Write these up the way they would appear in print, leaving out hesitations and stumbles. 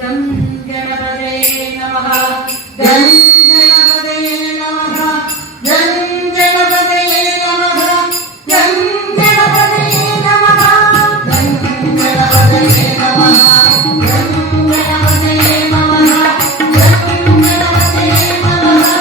गं गणपतये नमः गं गणपतये नमः गं गणपतये नमः गं गणपतये नमः गं गणपतये नमः गं गणपतये नमः गं गणपतये नमः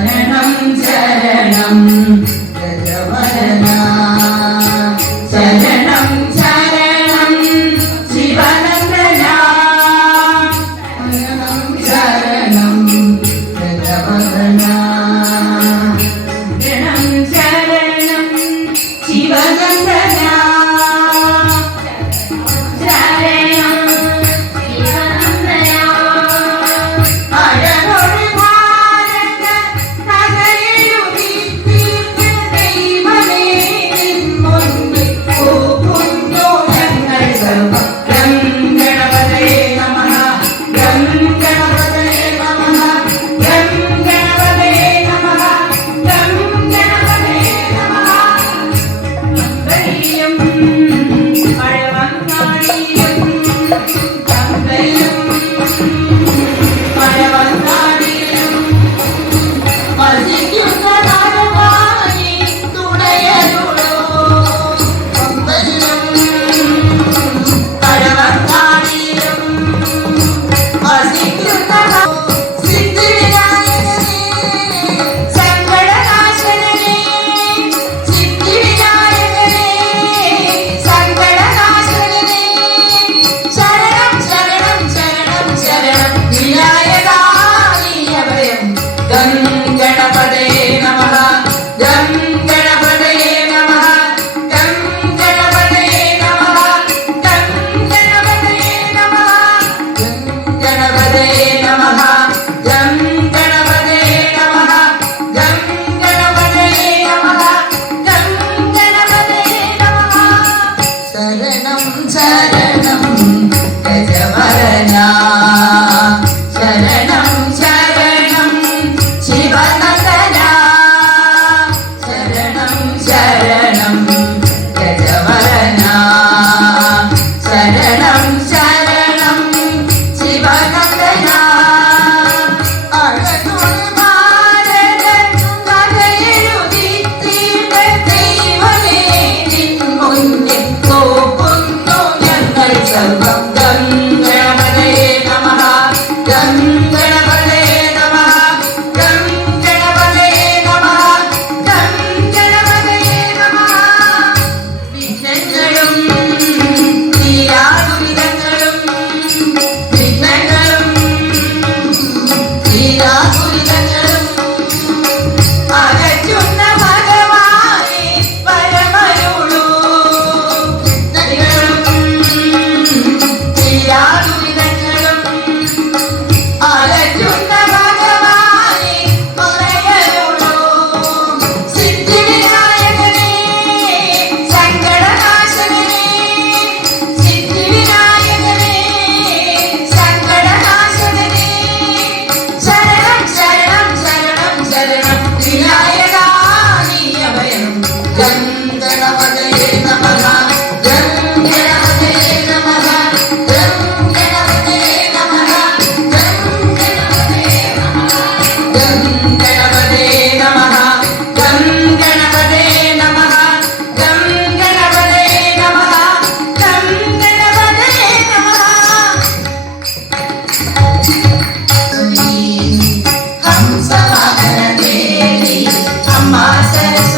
शरणं शरणं गजवदना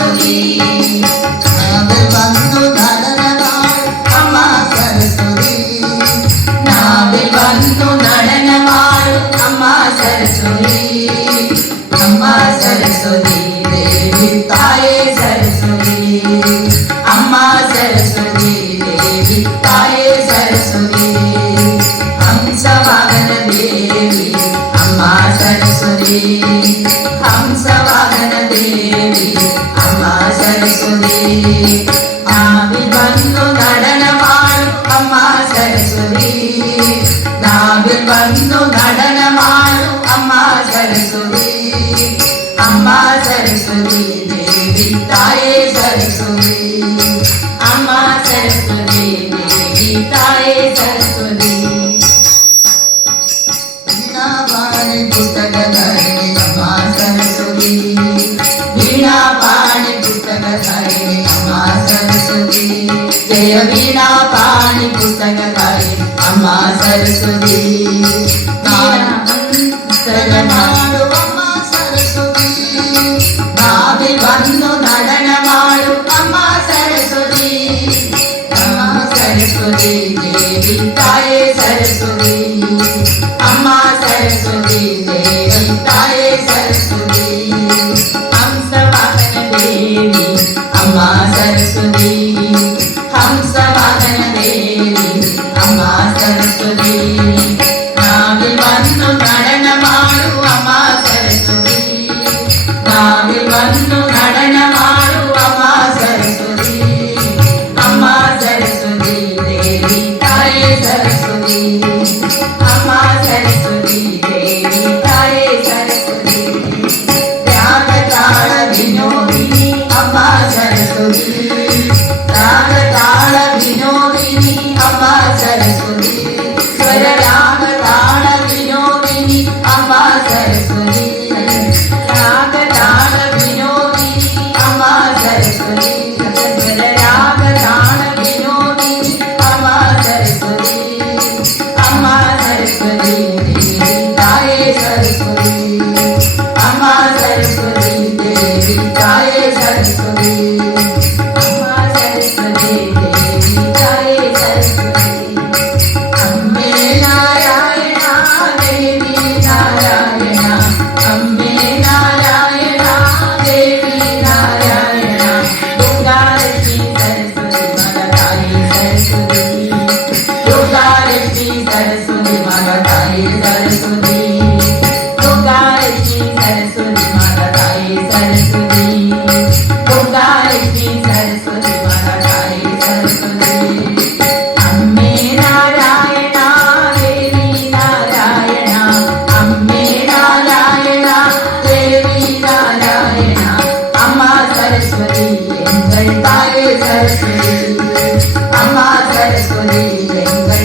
സരസ്വതി നാവിൽ വന്നു നടനമാൾ അമ്മ സരസ്വതി നാവിൽ വന്നു നടനമാൾ അമ്മ സരസ്വതി അമ്മ സരസ്വതി ദേവി തായേ സരസ്വതി അമ്മ സരസ്വതി ദേവി തായേ സരസ്വതി ഹംസവാഹന ദേവി അമ്മ സരസ്വതി ഹംസവാഹന ദേവി അമ്മ സരസ്വതി നാവിൽ വന്നു നടനമാൾ അമ്മ സരസ്വതി നാവിൽ വന്നു നടനമാൾ അമ്മ സരസ്വതി അമ്മ സരസ്വതി ദേവി തായേ സരസ്വതി അമ്മ സരസ്വതി ദേവി തായേ സരസ്വതി വീണാപാണി പുസ്തകധാരിണി അമ്മ സരസ്വതി വീണാപാണി പുസ്തകധാരിണി അമ്മ സരസ്വതി ജയ വീണാപാണി പുസ്തകധാരിണി അമ്മ സരസ്വതി പുസ്തകമാടു അമ്മ സരസ്വതി നാവിൽ വന്നു നടനമാടു അമ്മ സരസ്വതി അമ്മ സരസ്വതി ദേവി തായേ സരസ്വതി അമ്മ സരസ്വതി ദേവി തായേ സരസ്വതി ഹംസവാഹന ദേവി അമ്മ സരസ്വതി ഹംസവാഹന ദേവി അമ്മ സരസ്വതി നാവിൽ വന്നു നടനമാടു അമ്മ സരസ്വതി നാവിൽ വന്നു നടനമാടു അമ്മ സരസ്വതി അമ്മ സരസ്വതി ദേവി തായേ സരസ്വതി അമ്മ സരസ്വതി ദേവി തായേ സരസ്വതി രാഗതാള വിനോദിനി അമ്മ സരസ്വതി രാഗതാള വിനോദിനി അമ്മ സരസ്വതി സ്വരരാഗതാള വിനോദിനി അമ്മ സരസ്വതി രാഗതാള വിനോദിനി അമ്മ സരസ്വതി സ്വരരാഗതാള വിനോദിനി അമ്മ സരസ്വതി അമ്മ സരസ്വതി ദേവി തായേ സരസ്വതി അമ്മ സരസ്വതി ദേവി തായേ സരസ്വതി അമ്മ സരസ്വതി ദേവി തായേ സരസ്വതി അമ്മേ നാരായണ ദേവി നാരായണ അമ്മേ നാരായണ ദേവി നാരായണ ദുർഗാലക്ഷ്മി സരസ്വതി മലതായി സരസ്വതി ദുർഗാലക്ഷ്മി സരസ്വതി മലതായി സരസ്വതി ദുർഗാലക്ഷ്മി സരസ്വതി മലതായി സരസ്വതി ദുർഗാലക്ഷ്മി സരസ്വതി മലതായി സരസ്വതി അമ്മേ നാരായണ ദേവി നാരായണ അമ്മേ നാരായണ ദേവി നാരായണ അമ്മ സരസ്വതി എങ്കൾ തായേ സരസ്വതി അമ്മ സരസ്വതി എങ്കൾ